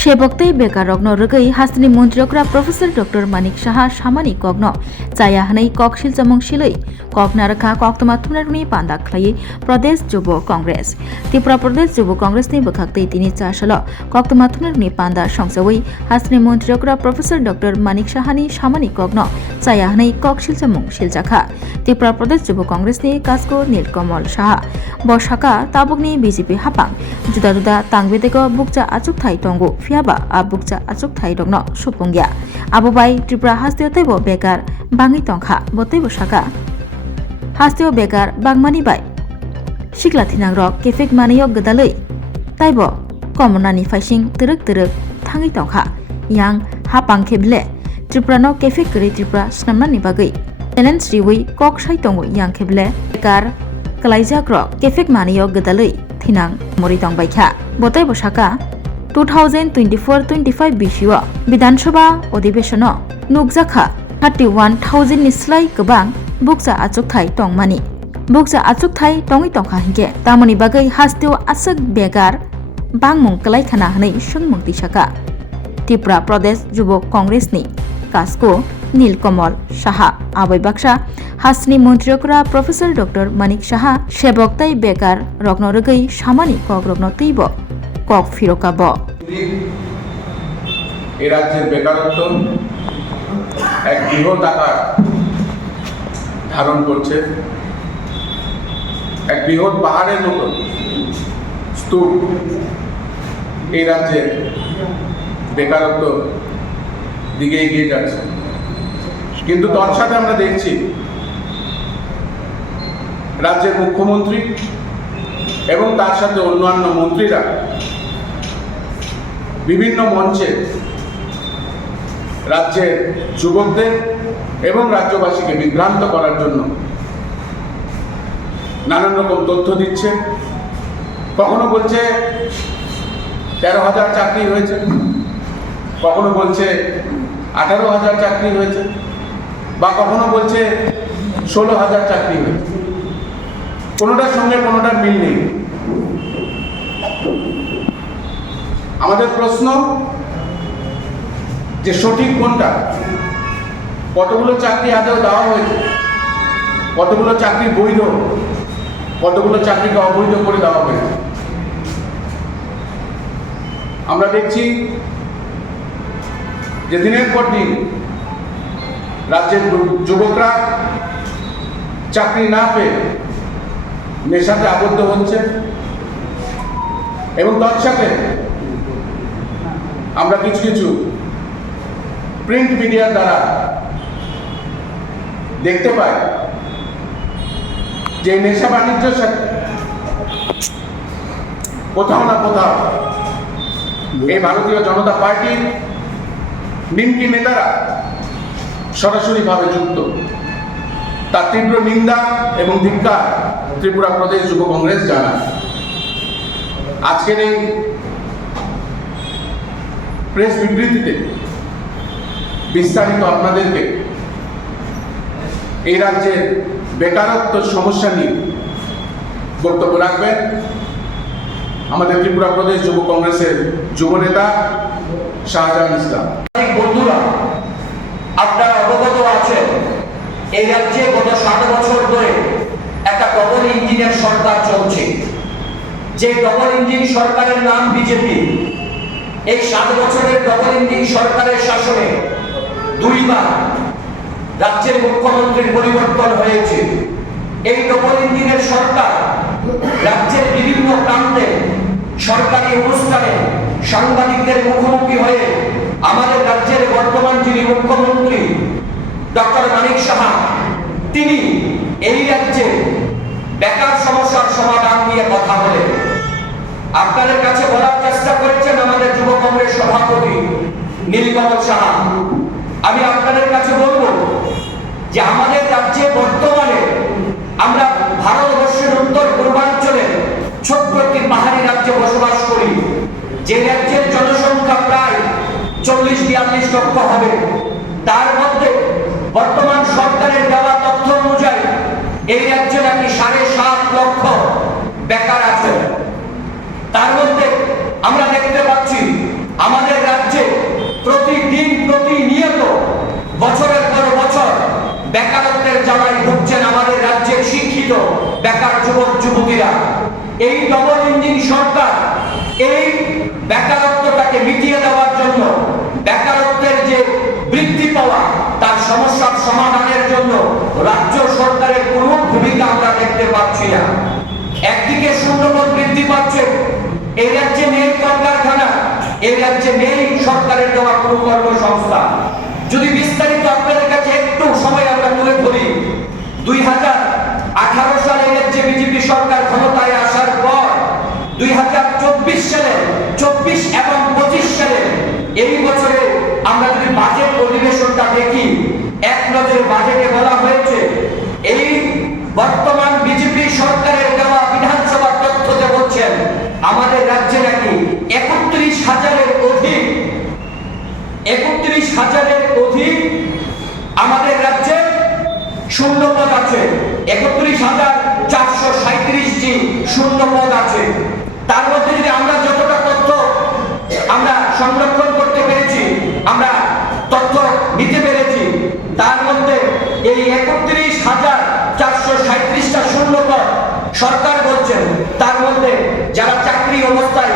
Sheboktai beka rokno rwgui hasni montrokra Professor Dr. Manik Saha samani kokno chaya hanai kok silchamung silui kok narakha kok tamathumnarni panda khlai Pradesh Jubo Congress Tripura Pradesh Jubo Congress ni bwkhaktai tini chasalo kok tamathumnarni panda songsawi hasni montrokra Professor Dr. Manik Saha ni samani kokno chaya hanai kok silchamung siljaka Tripura Pradesh Jubo Congress ni Kasko Nilkamal Saha Bosaka tabukni BJP hapang juda juda tangbedeko bukcha achuk thai tongo fiaba abukcha achuk thai dogno supungya abobai Tripura hasteo taibo bekar bangi tongkha botaibo saka hasteo bekar bangmani bai sikla thinang rok kefek maniyo gdalui taibo komonani faising teruk thangi tongkha yang hapang kheble Tripura no kefek kri Tripura snamnani bagui challenge riwi kok sai tongo yang kheble bekar kalaijak rok kefek maniyo gdalui thinang mori tongbaikha botaibo saka 2024-25 BCO Bidhan Sabha Odibeshono Nukjakha 31,000 ni slai kebang bukja achuk thai tongmani bukja achuk thai tongi tongkha hingke tamoni bagai hasteo asuk begar bangmung kalai khana hanai sungmungti saka Tripura Pradesh Jubo Congress ni Kasko Nilkamal Saha abai baksa hasni montrokra Professor Dr. Manik Saha Sheboktai bekar rokno rwgui samani kok rokno teibo কক ফিরকাব এই রাজ্যের বেকারত্ব এক বৃহৎ আকার ধারণ করছে এক বৃহৎ পাহাড়ের মতো স্তূপ এই রাজ্যের বেকারত্ব দিকে এগিয়ে যাচ্ছে কিন্তু তার সাথে আমরা দেখছি রাজ্যের মুখ্যমন্ত্রী এবং তার সাথে অন্যান্য মন্ত্রীরা বিভিন্ন মঞ্চে রাজ্যের যুবকদের এবং রাজ্যবাসীকে বিভ্রান্ত করার জন্য নানান রকম তথ্য দিচ্ছে কখনো বলছে 13,000 চাকরি হয়েছে কখনো বলছে 18,000 চাকরি হয়েছে বা কখনো বলছে 16,000 চাকরি হয়েছে কোনোটার সঙ্গে কোনোটার মিল নেই আমাদের প্রশ্ন যে সঠিক কোনটা কতগুলো চাকরি আদৌ দেওয়া হয়েছে কতগুলো চাকরি বৈধ কতগুলো চাকরিকে অবৈধ করে দেওয়া হয়েছে আমরা দেখছি যে দিনের পর দিন রাজ্যের যুবকরা চাকরি না পেয়ে নেশাতে আবদ্ধ হচ্ছে এবং তার সাথে আমরা কিছু প্রিন্ট মিডিয়ার দ্বারা দেখতে পাই যে নেশা বাণিজ্যের সাথে কোথাও না কোথাও এই ভারতীয় জনতা পার্টির নিমকি নেতারা সরাসরিভাবে যুক্ত তার তীব্র নিন্দা এবং ধিক্কার ত্রিপুরা প্রদেশ যুব কংগ্রেস জানায় আজকের এই প্রেস বিবৃতিতে বিস্তারিত আপনাদেরকে এই রাজ্যের বেকারত্ব সমস্যা নিয়ে বক্তব্য রাখবেন আমাদের ত্রিপুরা প্রদেশ যুব কংগ্রেসের যুব নেতা শাহজাহান ইসলাম। বন্ধুরা আপনারা অবগত আছেন এই রাজ্যে গত 60 বছর ধরে একটা ডবল ইঞ্জিনের সরকার চলছে যে ডবল ইঞ্জিন সরকারের নাম বিজেপি এই 7 বছরের ডবল ইঞ্জিন সরকারের শাসনে দুইবার রাজ্যের মুখ্যমন্ত্রীর পরিবর্তন হয়েছে এই ডবল ইঞ্জিনের সরকার রাজ্যের বিভিন্ন প্রান্তে সরকারি অনুষ্ঠানে সাংবাদিকদের মুখোমুখি হয়ে আমাদের রাজ্যের বর্তমান যিনি মুখ্যমন্ত্রী ডক্টর মানিক সাহা তিনি এই রাজ্যে বেকার সমস্যার সমাধান নিয়ে কথা বলে আপনাদের কাছে বলার চেষ্টা করেছেন আমাদের যুব কংগ্রেস সভাপতি নীলকমল সাহা আমি আপনাদের কাছে বলবো যে আমাদের রাজ্যে বর্তমানে আমরা ভারতবর্ষের উত্তর পূর্বাঞ্চলে ছোট্ট একটি পাহাড়ি রাজ্যে বসবাস করি যে রাজ্যের জনসংখ্যা প্রায় 40-42 লক্ষ হবে তার মধ্যে বর্তমান সরকারের দেওয়া তথ্য অনুযায়ী এই রাজ্যে নাকি 7.5 লক্ষ বেকার আছে তার মধ্যে আমরা দেখতে পাচ্ছি আমার এই ডবল ইঞ্জিন সরকার এই বেকারত্বটাকে মিটিয়ে দেওয়ার জন্য, বেকারত্বের যে বৃদ্ধি পাওয়া তার সমস্যার সমাধানের জন্য রাজ্য সরকারের কোনো ভূমিকা আমরা দেখতে পাচ্ছি না। একদিকে শূন্যপদ বৃদ্ধি পাচ্ছে, এই রাজ্যে নেই কলকারখানা, এই রাজ্যে নেই সরকারের দেওয়া কোনো কর্মসংস্থান। যদি বিস্তারিত আপনাদের কাছে একটু সময় আমরা তুলে ধরি, 2018 সালে রাজ্যে বিজেপি সরকার ক্ষমতায় আসার পর 2024 সালে 24 এবং 25 সালে এই বছরে আমরা যদি বাজেট অধিবেশনটা দেখি, এক নজরে বাজেটে বলা হয়েছে এই বর্তমান বিজেপি সরকারের দেওয়া বিধানসভা তথ্যতে বলছেন আমাদের রাজ্যে নাকি 31,000-এর অধিক আমাদের রাজ্যে শূন্যপদ আছে। 31,437টি শূন্যপদ আছে। তার মধ্যে যদি আমরা যতটা তথ্য আমরা সংরক্ষণ করতে পেরেছি, আমরা তথ্য নিতে পেরেছি, তার মধ্যে এই 31,437টা শূন্যপদ সরকার বলছেন তার মধ্যে যারা চাকরি অবস্থায়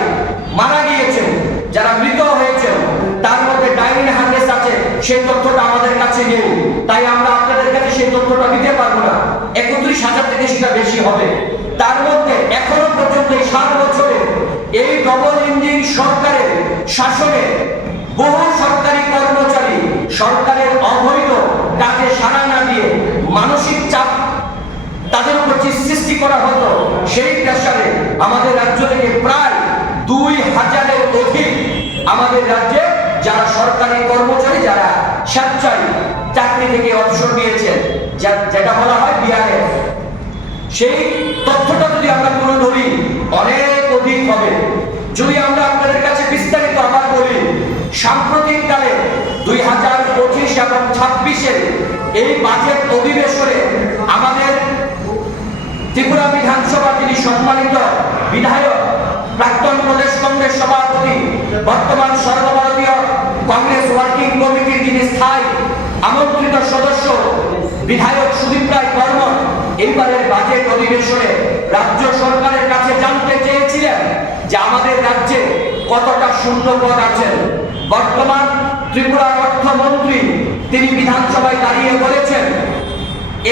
মারা গিয়েছেন, যারা মৃত হয়েছেন, তার মধ্যে ডাইনিং হার্নেস আছে, সেই তথ্যটা আমাদের কাছে নেই। তাই আমরা আপনাদের কাছে সেই তথ্যটা দিতে পারবো না। 31,000 থেকে সেটা বেশি হবে। তার মধ্যে এখনো পর্যন্ত এই 7 বছরে এই ডবল ইঞ্জিন সরকারের শাসনে বহু সরকারি কর্মচারী সরকারের অবৈধ কাজে সাড়া না দিয়ে মানসিক চাপ তাদের উপর সৃষ্টি করা হতো, সেই প্রেসারে আমাদের রাজ্য থেকে প্রায় 2,000-এর অধিক আমাদের রাজ্যে যারা সরকারি কর্মচারী, যারা স্বেচ্ছায় চাকরি থেকে অবসর নিয়েছেন, যেটা বলা হয় বিআরএফ, সেই তথ্যটা যদি আমরা তুলে ধরি অনেক অধিক হবে। যদি আমরা আপনাদের কাছে বিস্তারিত আবার বলি, সাম্প্রতিককালে 2025 এবং 26-এর এই বাজেট অধিবেশনে আমাদের ত্রিপুরা বিধানসভা যিনি সম্মানিত বিধায়ক, প্রাক্তন প্রদেশ কংগ্রেস সভাপতি, বর্তমান সর্বভারতীয় কংগ্রেস ওয়ার্কিং কমিটির যিনি স্থায়ী আমন্ত্রিত সদস্য বিধায়ক সুদীপ রায় বর্মন এইবারের বাজেট অধিবেশনে রাজ্য সরকারের কাছে জানতে চেয়েছিলেন যে আমাদের রাজ্যে কতটা শূন্যপদ আছে। বর্তমান ত্রিপুরার অর্থমন্ত্রী তিনি বিধানসভায় দাঁড়িয়ে বলেছেন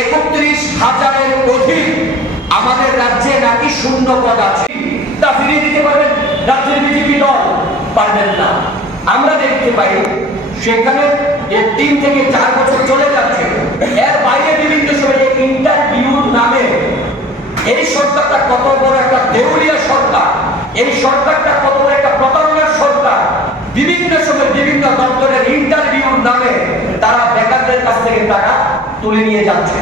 31,000-এর অধিক আমাদের রাজ্যে নাকি শূন্যপদ আছে। তা ফিরিয়ে দিতে পারবেন রাজ্যের বিজেপি দল? পারবেন না। আমরা দেখতে পাই সেখানে 3 থেকে 4 বছর চলে যাচ্ছে, এর বাইরে বিভিন্ন সময় ইন্টারভিউর নামে এই সরকারটা কত বড় একটা দেউলিয়া সরকার, এই সরকারটা কত বড় একটা প্রতারণার সরকার। বিভিন্ন সময় বিভিন্ন দপ্তরের ইন্টারভিউর নামে তারা বেকারদের কাছ থেকে টাকা তুলে নিয়ে যাচ্ছে।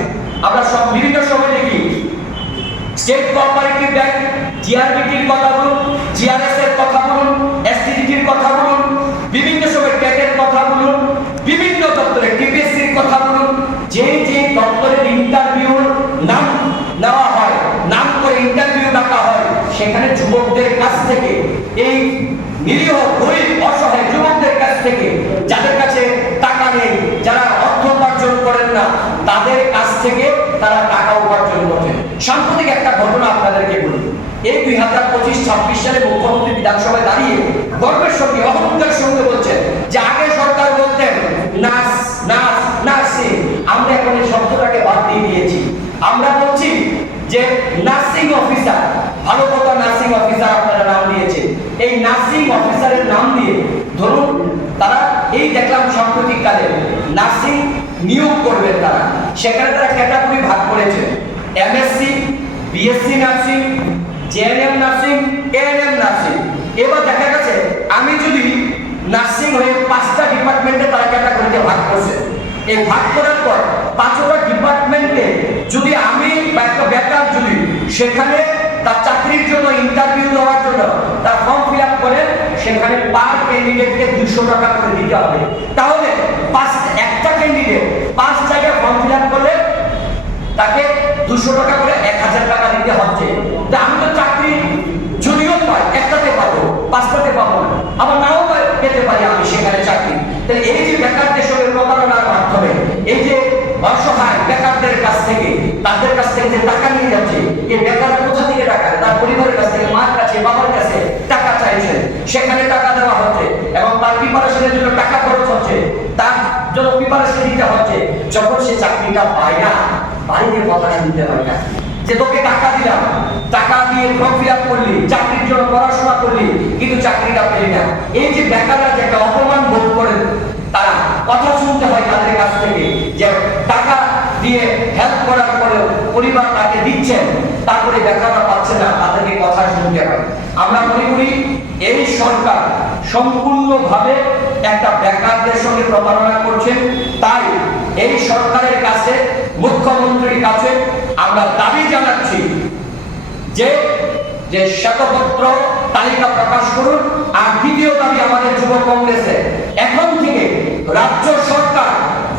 আমরা সব বিভিন্ন সময় দেখি স্টেট কোঅপারেটিভ ব্যাংক, জিআরবিটির কথা বলুন, জিআরএস এর কথা বলুন, এসটিডিটির কথা বলুন, বিভিন্ন সময় টেটের কথা বলুন, বিভিন্ন দপ্তরে টিপিএসসির কথা বলুন, যে দপ্তরের ইন্টারভিউর নাম নেওয়া হয়, নাম করে ইন্টারভিউ ডাকা হয়, সেখানে যুবকদের কাছ থেকে, এই নিরীহ গরিব অসহায় যুবকদের কাছ থেকে, যাদের কাছে টাকা নেই, যারা অর্থ উপার্জন করেন না, তাদের কাছ থেকে তারা টাকা উপার্জন করছেন। সাম্প্রতিক একটা ঘটনা আপনাদেরকে বলি। এই 2025-26 সালে মুখ্যমন্ত্রী বিধানসভায় দাঁড়িয়ে গর্বের সঙ্গে, অহংকারের সঙ্গে বলছেন যে আগে সরকার বলতেন নার্স নার্স নার্সিং, আমরা এখন এই শব্দটাকে বাদ দিয়ে দিয়েছি, আমরা বলছি যে নার্সিং অফিসার। ভালো কথা, নার্সিং অফিসার আপনারা নাম দিয়েছে। এই নার্সিং অফিসারের নাম দিয়ে ধরুন তারা এই দেখলাম সাম্প্রতিককালে নার্সিং নিয়োগ করবেন তারা, সেখানে তারা ক্যাটাগরি ভাগ করেছে, MSc, BSc nursing, GNM nursing, ANM nursing. এবার দেখা গেছে আমি যদি নার্সিং হয়ে 5টা ডিপার্টমেন্টে তারা ক্যাটাগরিতে ভাগ করছে। এই ভাগ করার পর 5টা ডিপার্টমেন্টে যদি আমি বা একটা বেকার যদি সেখানে তার চাকরির জন্য ইন্টারভিউ দেওয়ার জন্য তার ফর্ম ফিল আপ করেন, সেখানে পার ক্যান্ডিডেটকে 200 টাকা করে দিতে হবে। তাহলে একটা ক্যান্ডিডেট 5 জায়গায় ফর্ম ফিল আপ করলে তাকে 200 টাকা করে 1000 টাকা দিতে হচ্ছে। আমি তো চাকরি যদিও পাই, একটাতে পাবো, 5টাতে পাবো না, আবার নাও পেতে পারি আমি সেখানে চাকরি। তাহলে এই যে বেকারদের সঙ্গে প্রতারণার মাধ্যমে এই যে অসহায় বেকারদের কাছ থেকে, তাদের কাছ থেকে যে টাকা নিয়ে যাচ্ছে, এই বেকাররা কোথা থেকে টাকা, তার পরিবারের কাছ প্রিপারেশনের জন্য টাকা খরচ হচ্ছে, তার জন্য প্রিপারেশন দিতে হচ্ছে, যখন সে চাকরিটা পায় না, বাড়িতে কথা শুনতে হয় না যে তোকে টাকা দিলাম, টাকা দিয়ে ফর্ম ফিল আপ করলি, চাকরির জন্য পড়াশোনা করলি, কিন্তু চাকরিটা পেলি না। এই যে বেকাররা যে একটা অপমান বোধ করে, তারা কথা শুনতে হয় তাদের কাছ থেকে যে টাকা দিয়ে হেল্প করার পরেও পরিবার তাকে দিচ্ছেন, তারপরে বেকাররা পাচ্ছে না, তাদেরকে কথা শুনতে হয়। আমরা মনে করি এই সরকার সম্পূর্ণভাবে একটা বেকারদের সঙ্গে প্রতারণা করছে। তাই এই সরকারের কাছে, মুখ্যমন্ত্রীর কাছে আমরা দাবি জানাচ্ছি যে যে শ্বেতপত্র তালিকা প্রকাশ করুন। আর দ্বিতীয় দাবি আমাদের যুব কংগ্রেসে, এখন থেকে রাজ্য সরকার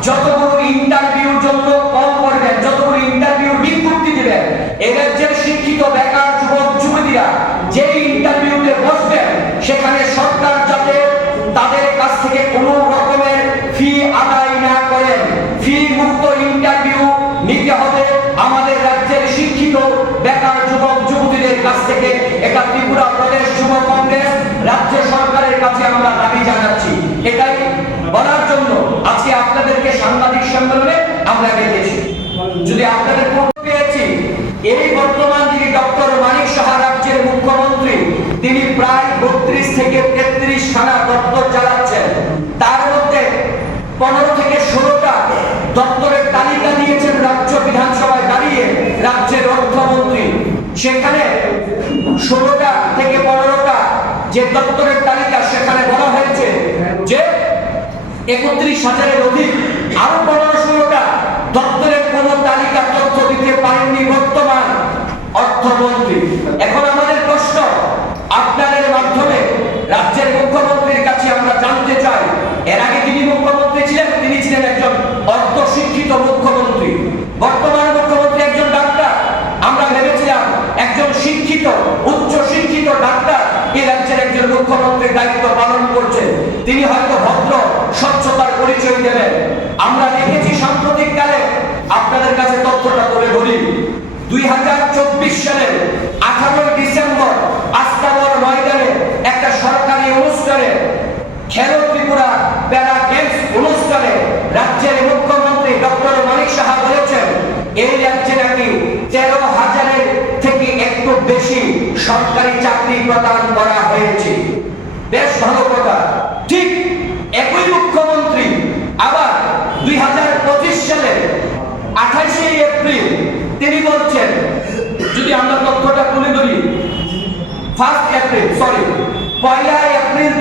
যতগুলো ইন্টারভিউর জন্য কল করবেন, যতগুলো ইন্টারভিউ বিজ্ঞপ্তি দিবেন, এই রাজ্যের শিক্ষিত বেকার যুবক যুবতীরা যে ইন্টারভিউতে বসবেন, সেখানে সরকার যাতে তাদের কাছ থেকে কোনো রকমের ফি আদায় না করেন, ফি মুক্ত ইন্টারভিউ নিতে হবে আমাদের রাজ্যের শিক্ষিত বেকার যুবক যুবতীদের কাছ থেকে। এটা ত্রিপুরা প্রদেশ যুব কংগ্রেস রাজ্য সরকারের কাছে আমরা দাবি জানাচ্ছি। এটাই বলার জন্য আজকে আপনাদেরকে সাংবাদিক সম্মেলনে আমরা ডেকেছি। যদি আপনাদের পেয়েছি, এই বর্তমান যিনি ডক্টর মানিক সাহা রাজ্যের মুখ্যমন্ত্রী, তিনি প্রায় 32 থেকে 33 খানা দপ্তর চালাচ্ছেন। তার মধ্যে 15 থেকে 16টা দপ্তরের তালিকা দিয়েছেন রাজ্য বিধানসভায় দাঁড়িয়ে রাজ্যের অর্থমন্ত্রী। সেখানে 16টা থেকে 15টা যে দপ্তরের তালিকা, সেখানে বলা হয়েছে যে 31,000-এর অধিক আরো 15-16টা দপ্তরের কোন তালিকা তথ্য দিতে পারেননি বর্তমান অর্থমন্ত্রী। এখন আমাদের প্রশ্ন আপনাদের মাধ্যমে রাজ্যের মুখ্যমন্ত্রীর কাছে আমরা জানতে চাই, এর আগে যিনি মুখ্যমন্ত্রী ছিলেন, তিনি ছিলেন একজন অর্ধশিক্ষিত মুখ্যমন্ত্রী। বর্তমান মুখ্যমন্ত্রী একজন ডাক্তার। আমরা ভেবেছিলাম একজন শিক্ষিত, উচ্চ শিক্ষিত ডাক্তার এই রাজ্যের একজন মুখ্যমন্ত্রীর দায়িত্ব পালন করছেন। তিনি হয়তো ভদ্র, স্বচ্ছতার পরিচয় দেবেন। আমরা দেখেছি সাম্প্রতিককালে, আপনাদের কাছে তথ্যটা তুলে ধরি, 2024 সালের 18 ডিসেম্বর আস্তাবর ময়দানে একটা সরকারি অনুষ্ঠানে, খেলো ত্রিপুরা প্যারা গেমস অনুষ্ঠানে রাজ্যের মুখ্যমন্ত্রী ডক্টর মানিক সাহা বলেছেন এই রাজ্যে নাকি 13,000-এর থেকে একটু বেশি সরকারি চাকরি প্রদান করা হয়েছে। বেশ ভালো কথা। ঠিক একই মুখ্যমন্ত্রী আবার 2025 সালের 28শে এপ্রিল তিনি বলছেন, যদি আমরা তথ্যটা তুলে ধরি, 1 এপ্রিল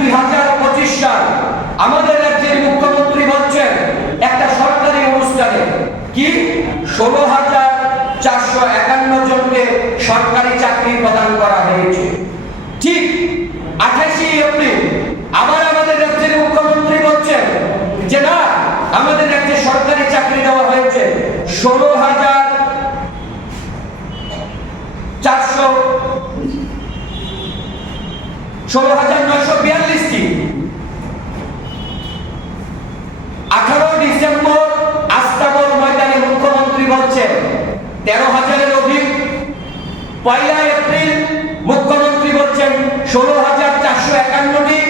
2025 সাল আমাদের রাজ্যের মুখ্যমন্ত্রী বলছেন একটা সরকারি অনুষ্ঠানে কি 16,451 জনকে সরকারি চাকরি প্রদান করা হয়েছে। ঠিক 28শে এপ্রিল আবার আমাদের রাজ্যের মুখ্যমন্ত্রী বলছেন যে না, আমাদের রাজ্যে সরকারি চাকরি দেওয়া হয়েছে 16,942টি। 18 ডিসেম্বর আস্তাবল ময়দানে মুখ্যমন্ত্রী বলছেন 13,000-এর অধিক। 1 এপ্রিল মুখ্যমন্ত্রী বলছেন 16,451টি।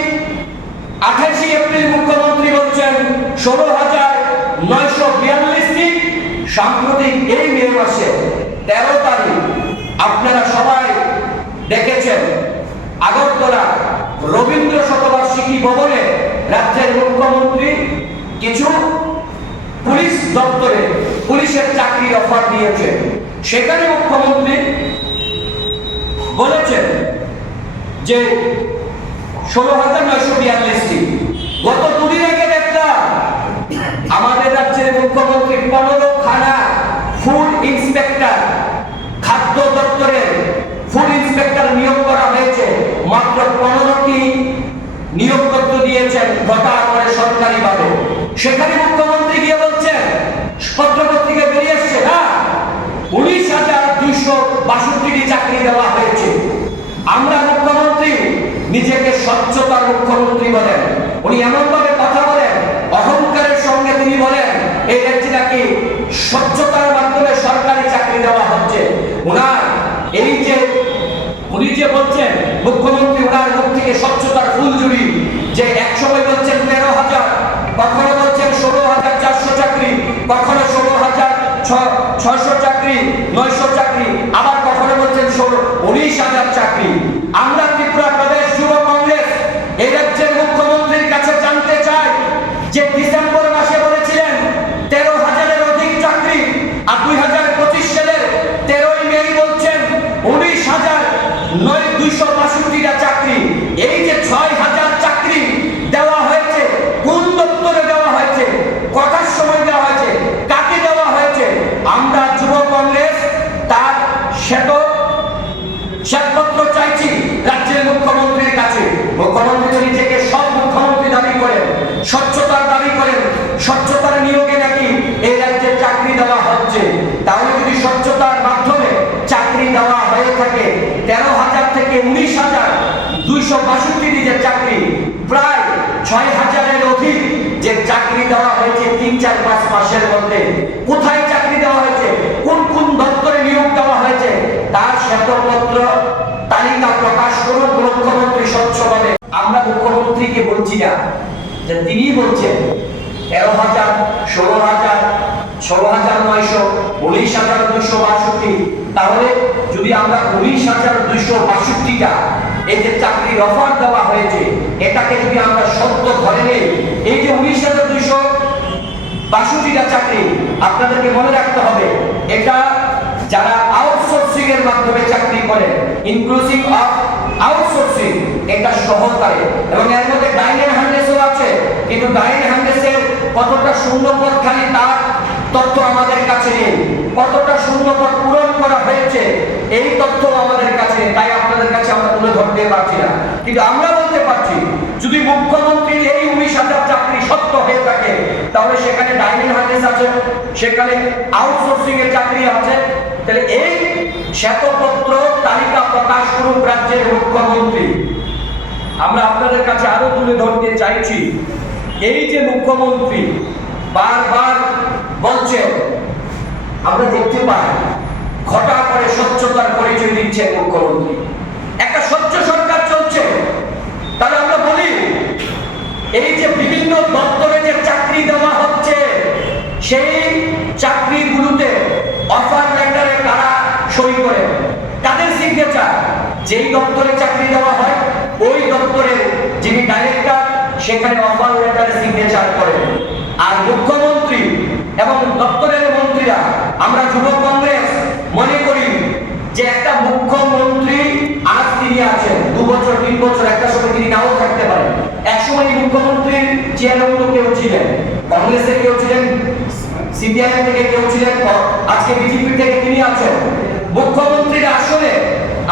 28শে এপ্রিল মুখ্যমন্ত্রী বলছেন 16,942টি। সাম্প্রতিক এই মে মাসে 13 তারিখ আপনারা সবাই দেখেছেন, আগরতলা রবীন্দ্র শতবার্ষিকী ভবনে রাজ্যের মুখ্যমন্ত্রী কিছু পুলিশ দপ্তরে পুলিশের চাকরির অফার দিয়েছে। সেখানে মুখ্যমন্ত্রী বলেছেন যে 16,942টি। গত দুদিন আগে দেখলাম আমাদের রাজ্যের মুখ্যমন্ত্রী 15 খানা ফুড ইন্সপেক্টর, খাদ্য দপ্তরের ফুড ইন্সপেক্টর নিয়োগ করা হয়েছে। মাত্র 15টি নিয়োগপত্র দিয়েছেন ঘটার পরে সরকারিভাবে। সেখানে মুখ্যমন্ত্রী গিয়ে বলছেন, পত্রপত্রিকা বেরিয়ে এসছে না, 19,262টি চাকরি দেওয়া হয়েছে। আমরা মুখ্যমন্ত্রী নিজেকে স্বচ্ছতার মুখ্যমন্ত্রী বলেন, উনি এমন ভাবে কথা বলেন, অহংকারের সঙ্গে তিনি বলেন এই রাজ্যে নাকি স্বচ্ছতার মাধ্যমে সরকারি চাকরি দেওয়া হচ্ছে। ওনার এই যে উনি যে বলছেন মুখ্যমন্ত্রী, ওনার মুখ থেকে স্বচ্ছতার ফুলঝুরি, যে একসময় বলছেন স্বচ্ছতার দাবি করেন, স্বচ্ছতার নিয়োগে নাকি এই রাজ্যে চাকরি দেওয়া হচ্ছে। তাহলে যদি স্বচ্ছতার মাধ্যমে চাকরি দেওয়া হয়ে থাকে, 13,000 থেকে 19,262 যে চাকরি, প্রায় 6,000-এর অধিক যে চাকরি দেওয়া হয়েছে 3-4-5 মাসের মধ্যে, কোথায় চাকরি দেওয়া হয়েছে, কোন কোন দপ্তরে নিয়োগ দেওয়া হয়েছে, তার শ্বেতপত্র তালিকা প্রকাশ করুন মুখ্যমন্ত্রী স্বচ্ছভাবে। আমরা মুখ্যমন্ত্রীকে বলছি না, যে তিনি বলছেন 13,000, 16,000, 16,900, 19,262। তাহলে যদি আমরা 19,262টা এই যে চাকরির অফার দেওয়া হয়েছে, এটাকে যদি আমরা সত্য ধরে নেই, এই যে 19,262টা চাকরি, আপনাদেরকে মনে রাখতে হবে, এটা যারা আউটসোর্সিং এর মাধ্যমে চাকরি করে, ইনক্লুসিভ অফ আউটসোর্সিং, এটা সহকারে, এবং এর মধ্যে ডাইনেন হ্যান্ডেসও আছে, কিন্তু ডাইনেন হ্যান্ডেসের কতটা শূন্যপদ খালি তার তথ্য আমাদের কাছে নেই, কতটা শূন্যপদ পূরণ করা হয়েছে এই তথ্য আমাদের কাছে নেই, তাই আপনাদের কাছে আমরা তুলে ধরতে পারছি না। কিন্তু আমরা বলতে পারছি, যদি মুখ্যমন্ত্রীর এই 19,000 চাকরি সত্য হয়ে থাকে, তাহলে সেখানে ডাইনেন হ্যান্ডেস আছে, সেখানে আউটসোর্সিং এর চাকরি আছে, তাহলে এই শ্বেতপত্র তালিকা প্রকাশ করুন রাজ্যের মুখ্যমন্ত্রী। আমরা আপনাদের কাছে আরো তুলে ধরতে চাইছি, এই যে মুখ্যমন্ত্রী বারবার বলছেন, আমরা দেখতে পাই ঘটা করে স্বচ্ছতার পরিচয় দিচ্ছে মুখ্যমন্ত্রী, একটা স্বচ্ছ সরকার চলছে। তাহলে আমরা বলি, এই যে বিভিন্ন দপ্তরে যে চাকরি দেওয়া হচ্ছে, সেই চাকরিগুলোতে অফার লেটারে কারা সই করে, তাদের সিগনেচার, যেই দপ্তরে চাকরি দেওয়া হয় ওই দপ্তরের যিনি ডাইরেক্টর, সেখানে অফার লেটারে সিগনেচার করেন। আর মুখ্যমন্ত্রী এবং দপ্তরের মন্ত্রীরা, আমরা যুব কংগ্রেস মনে করি যে একটা মুখ্যমন্ত্রী আজ তিনি আছেন, 2 বছর 3 বছর, একটা সময় তিনি নাও থাকতে পারেন। একসময় মুখ্যমন্ত্রীর চেয়ারম্যান কেউ ছিলেন, কংগ্রেসের কেউ ছিলেন, সিপিআইএম থেকে কেউ ছিলেন, আজকে বিজেপি থেকে তিনি আছেন। মুখ্যমন্ত্রীর আসলে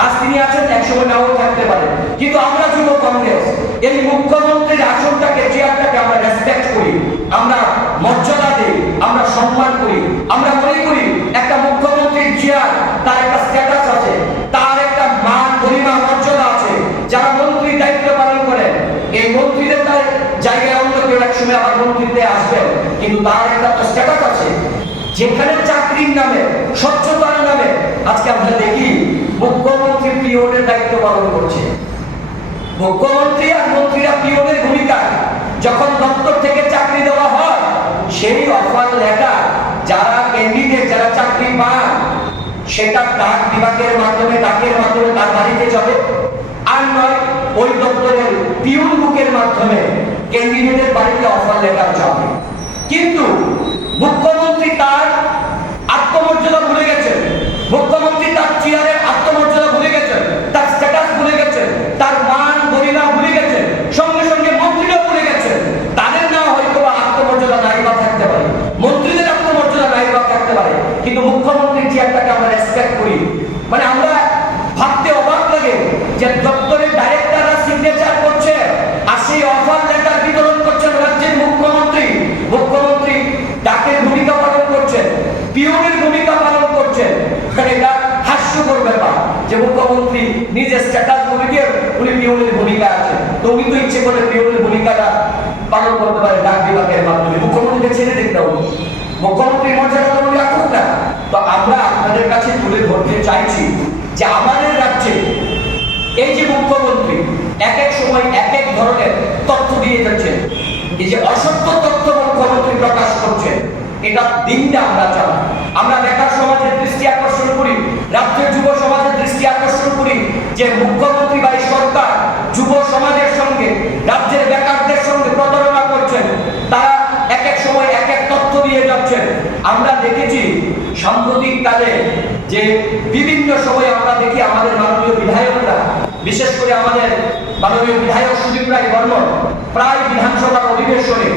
আজ তিনি আছেন, একসময় নাও থাকতে পারেন। কিন্তু আমরা যুব কংগ্রেস এই মুখ্যমন্ত্রীর আসনটাকে, চেয়ারটাকে আমরা রেসপেক্ট করি, আমরা মর্যাদা দিই, আমরা সম্মান করি। আমরা মনে করি একটা মুখ্যমন্ত্রীর চেয়ার, তার একটা স্ট্যাটাস আছে, তার একটা মান গরিমা মর্যাদা আছে। যারা মন্ত্রীর দায়িত্ব পালন করেন, এই মন্ত্রীদের তার জায়গায় অন্য কেউ একসময় আবার মন্ত্রীতে আসবেন, কিন্তু তার একটা স্ট্যাটাস আছে। যেখানে চাকরির নামে, স্বচ্ছতার নামে আজকে আমরা দেখি মুখ্যমন্ত্রী পিওনের দায়িত্ব পালন করছে। মুখ্যমন্ত্রী আর মন্ত্রীরা পিওনের ভূমিকা, যখন দপ্তর থেকে চাকরি দেওয়া হয়, সেই অফার লেটার যারা ক্যান্ডিডেট, যারা চাকরি পান, সেটা ডাক বিভাগের মাধ্যমে, ডাকের মাধ্যমে তার বাড়িতে যাবে, আর নয় ওই দপ্তরের পিওন বুকের মাধ্যমে ক্যান্ডিডেটের বাড়িতে অফার লেটার যাবে। কিন্তু মুখ্যমন্ত্রী তার আত্মমর্যাদা ভুলে গেছেন, মুখ্যমন্ত্রী তার চেয়ারের আত্মমর্যাদা ভুলে গেছেন, তার স্ট্যাটাস ভুলে গেছেন, তার মান গরিমা ভুলে গেছেন, সঙ্গে সঙ্গে মন্ত্রীরাও ভুলে গেছেন। তাদের নেওয়া হয়তো আত্মমর্যাদা নাই বা থাকতে পারে, মন্ত্রীদের আত্মমর্যাদা নাই বা থাকতে পারে, কিন্তু মুখ্যমন্ত্রীর চেয়ারটাকে আমরা রেসপেক্ট করি। মানে আমরা ভাবতে অবাক লাগে যে দপ্তরের ডাইরেক্টররা সিগনেচার করছে, আর সেই অফার লেটার বিতরণ করছেন রাজ্যের মুখ্যমন্ত্রী। মুখ্যমন্ত্রী ডাকের ভূমিকা পালন করছেন, পিওনের ভূমিকা পালন করছেন। এটা হাস্যকর ব্যাপার যে মুখ্যমন্ত্রী নিজের স্ট্যাটাস ভূমিকে উনি পিওনের ভূমিকা আছেন, তো উনি তো ইচ্ছে করে পিওনের ভূমিকাটা পালন করতে পারে ডাক বিভাগের মাধ্যমে। মুখ্যমন্ত্রীকে ছেড়ে দিতে হবে, মুখ্যমন্ত্রীর মর্যাদা উনি রাখুন না। তো আমরা আপনাদের কাছে তুলে ধরতে চাইছি যে আমাদের রাজ্যে এই যে মুখ্যমন্ত্রী এক এক সময় এক এক ধরনের তথ্য দিয়ে যাচ্ছেন, এই যে অসত্য তথ্য মুখ্যমন্ত্রী প্রকাশ করছেন, এটা দিনটা আমরা চাই। আমরা বেকার সমাজের দৃষ্টি আকর্ষণ করি, রাজ্যের যুব সমাজের দৃষ্টি আকর্ষণ করি যে মুখ্যমন্ত্রী বা সরকার যুব সমাজের সঙ্গে, রাজ্যের বেকারদের সঙ্গে প্রতারণা করছেন। তারা এক এক সময় এক এক তথ্য দিয়ে যাচ্ছেন। আমরা দেখেছি সাম্প্রতিক কালে যে বিভিন্ন সময় আমরা দেখি আমাদের মাননীয় বিধায়করা, বিশেষ করে আমাদের মাননীয় বিধায়ক সুদীপ রায় বর্মন প্রায় বিধানসভার অধিবেশনে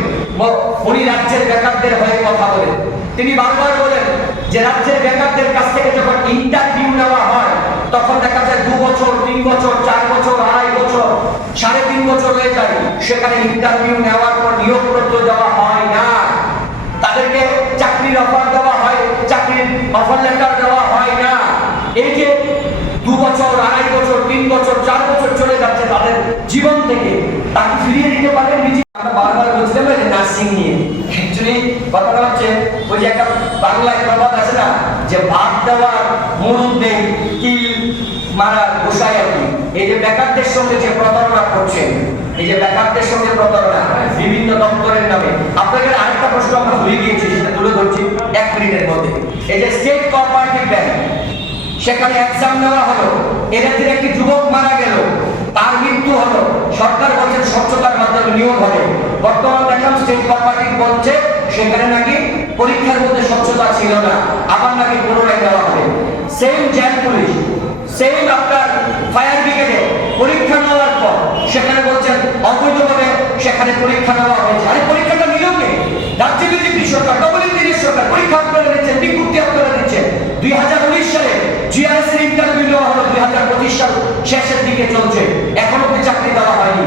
উনি রাজ্যের বেকারদের হয়ে কথা বলেন। তিনি বারবার বলেন যে রাজ্যের বেকারদের কাছ থেকে যখন ইন্টারভিউ নেওয়া হয়, তখন দেখা যায় 2 বছর, 3 বছর, 4 বছর, 2.5 বছর, 3.5 বছর হয়ে যায়। সেখানে ইন্টারভিউ নেওয়ার পর নিয়োগ তাকে ফিরিয়ে দিতে পারবেন নিজে। আমরা বারবার বলছিলাম যে নার্সিং নিয়ে, অ্যাকচুয়ালি কথাটা হচ্ছে ওই যে একটা বাংলায় প্রবাদ আছে না, যে ভাত দেওয়ার মুরুদ নেই কিল মারার গোসাই আর কি। এই যে বেকারদের সঙ্গে যে প্রতারণা করছেন, এই যে বেকারদের সঙ্গে প্রতারণা বিভিন্ন দপ্তরের নামে, আপনাদের আরেকটা প্রশ্ন আমরা ভুলে গিয়েছি, সেটা তুলে ধরছি 1 মিনিটের মধ্যে। এই যে স্টেট কোঅপারেটিভ ব্যাংক, সেখানে এক্সাম নেওয়া হলো, এদের একটি যুবক মারা গেল, তার মৃত্যু হলো, সরকার বলছেন স্বচ্ছতার মাধ্যমে নিয়োগ হবে। বর্তমান দেখলাম স্টেট কোঅপারেটিভ বলছে সেখানে নাকি পরীক্ষার মধ্যে স্বচ্ছতা ছিল না, আবার নাকি পুনরায় দেওয়া হবে। সেম জেল পুলিশ, সেম আপনার ফায়ার ব্রিগেডে পরীক্ষা নেওয়ার পর সেখানে বলছেন অবৈধভাবে সেখানে পরীক্ষা নেওয়া হয়েছে। আরে পরীক্ষাটা নিল কে? রাজ্য বিজেপি সরকার, ডবল ইঞ্জিনের সরকার। পরীক্ষা আপনারা দিচ্ছেন, বিজ্ঞপ্তি আপনারা দিচ্ছেন। 2019 সালে জিআরএস এর ইন্টারভিউ নেওয়া হলো, 2025 সাল শেষের দিকে চলছে, এখনো কি চাকরি দেওয়া হয়নি।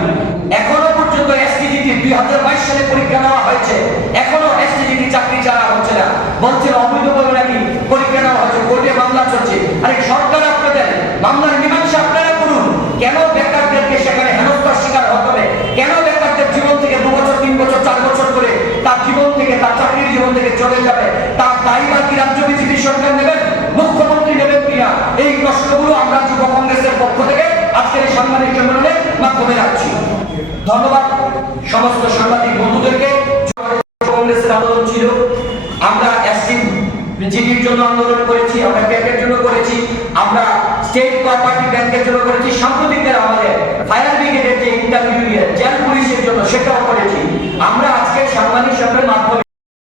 এখনো পর্যন্ত এসটিজিটি 2022 সালে পরীক্ষা নেওয়া হয়েছে, এখনো এসটিজিটি চাকরি চাওয়া হচ্ছে না, বলছেন অবৈধভাবে নাকি পরীক্ষা নেওয়া হচ্ছে, কোর্টে মামলা চলছে। আরে সরকার আপনাদের মামলার মীমাংসা আপনারা করুন, কেন বেকারদেরকে সেখানে হেনস্থার শিকার হতে হবে? কেন বেকারদের জীবন থেকে 2 বছর 3 বছর 4 বছর করে তার জীবন থেকে, তার চাকরির জীবন থেকে চলে যাবে? তার দায়ভার কি রাজ্য বিজেপি সরকার নেবেন, মুখ্যমন্ত্রী নেবেন কিনা? এই প্রশ্নগুলো আমরা যুব কংগ্রেসের পক্ষ থেকে আজকের এই সাংবাদিক সম্মেলনের মাধ্যমে রাখছি। ধন্যবাদ সমস্ত সাংবাদিক বন্ধুদেরকে। কংগ্রেসের আন্দোলন ছিল, আমরা এসসি জিডির জন্য আন্দোলন করেছি, আমরা ব্যাংকের জন্য করেছি, আমরা স্টেট কোঅপারেটিভ ব্যাংকের জন্য করেছি, সাম্প্রতিকদের আমাদের ফায়ার ব্রিগেডের যে ইন্টারভিউ নিয়ে জেল পুলিশের জন্য সেটাও করেছি।